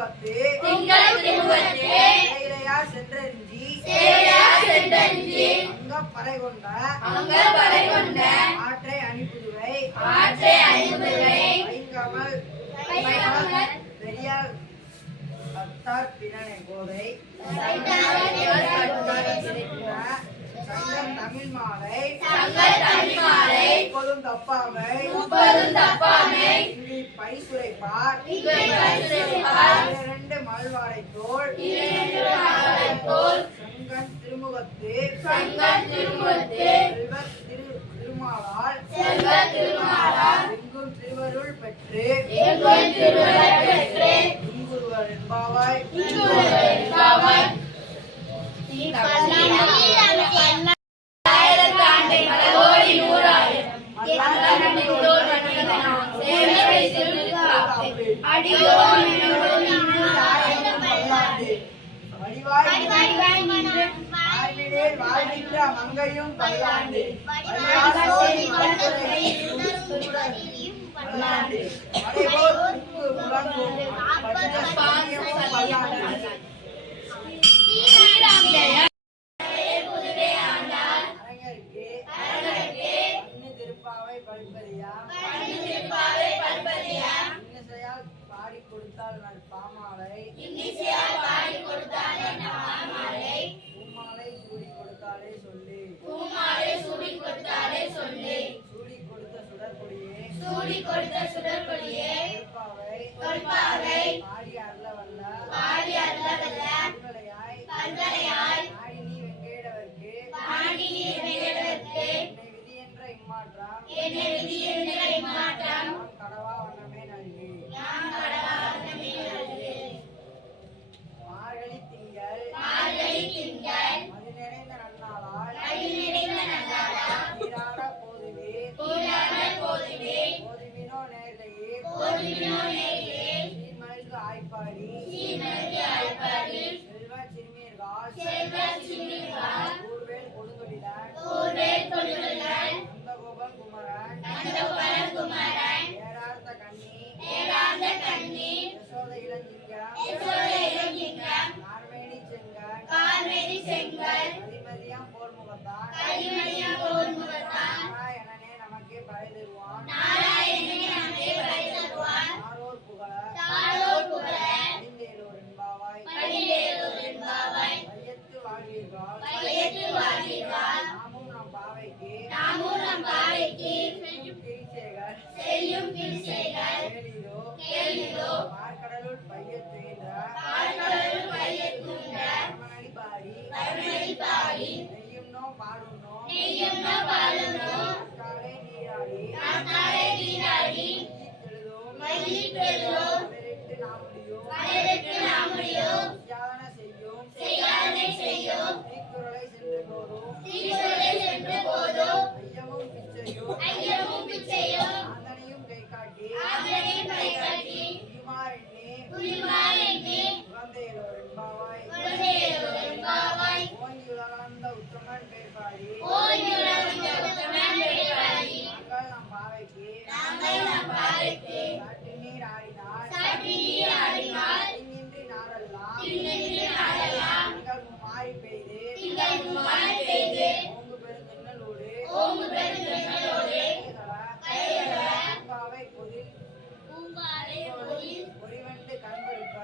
திருமுகத்தே இலையா சென்றஞ்சி அங்கப்பறை கொண்ட ஆற்றை அணிபுதுவை ஐங்கமல் பெரியார் பத்தார் பிணனை கோதை சங்கம் தமிழ் மாலை முப்பதும் தப்பாமை பைசுரைப்பார் இரண்டு மல்வாரை தோல் சங்கன் திருமுகத்து திருமாலால் எங்கும் திருவருள் பெற்று இங்குருவர் என்பாவாய் வாழ்கின்ற மங்கையும் பல்லாண்டு பாடி கொடுத்தால் நல் பாமாலை பூமாலை சூடி கொடுத்தாலே சொல்லு சூடி கொடுத்த சுடற்கொடியே தொல்பாவை பாடி அருள வல்ல கல்வளையாய் ஆடி நீ வெங்கேடவர்க்கு என்னை விதி என்ற இம்மாற்றம் கடவா வண்ணமே நல்கி மார்கழி திங்கள் மதி நிறைந்த நன்னாளால் நீராட போதுமினோ நேர்லையே சீர்மல்கு ஆய்ப்பாடி செல்வ சிறுமியர்கள் ஊர்வேல் கொடுங்கொடிதான் நந்தகோபன் குமரன் ஏரார்த்த கண்ணி யசோத இளஞ்சிங்கம் கார்மேனி செங்கல் அதிமதியாம் போர் முகத்தான் நாராயணனே நமக்கே பறை தருவான் ஆரோர் புகழ பதிந்தேலோர் என்பாவாய் வையத்து வாழ்வீர்கள் நாமும் நம் பாவைக்கு செய்யும் கிழிசைகள் கேளிரோ பார்க்கடலுள் பையத்துகின்ற கர்மனடி பாடி நெய்யும் நோ பாலுன்னோ நாக்காலே நீராடி மையிட்டெழுதோம் மலரிட்டு நாமுடியோ செய்யாதனை செய்யும் தீக்குறளை சென்று போதும் ஐயமும் பிச்சையும் ஆந்தனையும் கை காட்டி உயுமாறெண்ணி உகந்தேலோர் என்பாவாய் ஓங்கி உலகளந்த உத்தமன் பேர் பாடி நாங்கள் நம் பாவைக்கு சாட்டி நீர் ஆடினால் இன்னின்றி நாளெல்லாம் திங்கள் மாறி பெய்து ஓங்கு பெருந்தென்னலோடு பூங்காவை பொதில் ஒரிவண்டு கண்படுப்ப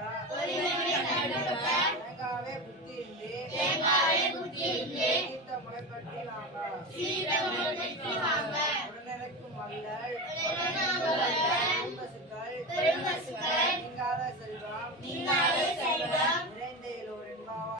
தேங்காவே புத்தியிருந்து தீர்த்த முளைப்பற்றி வாங்க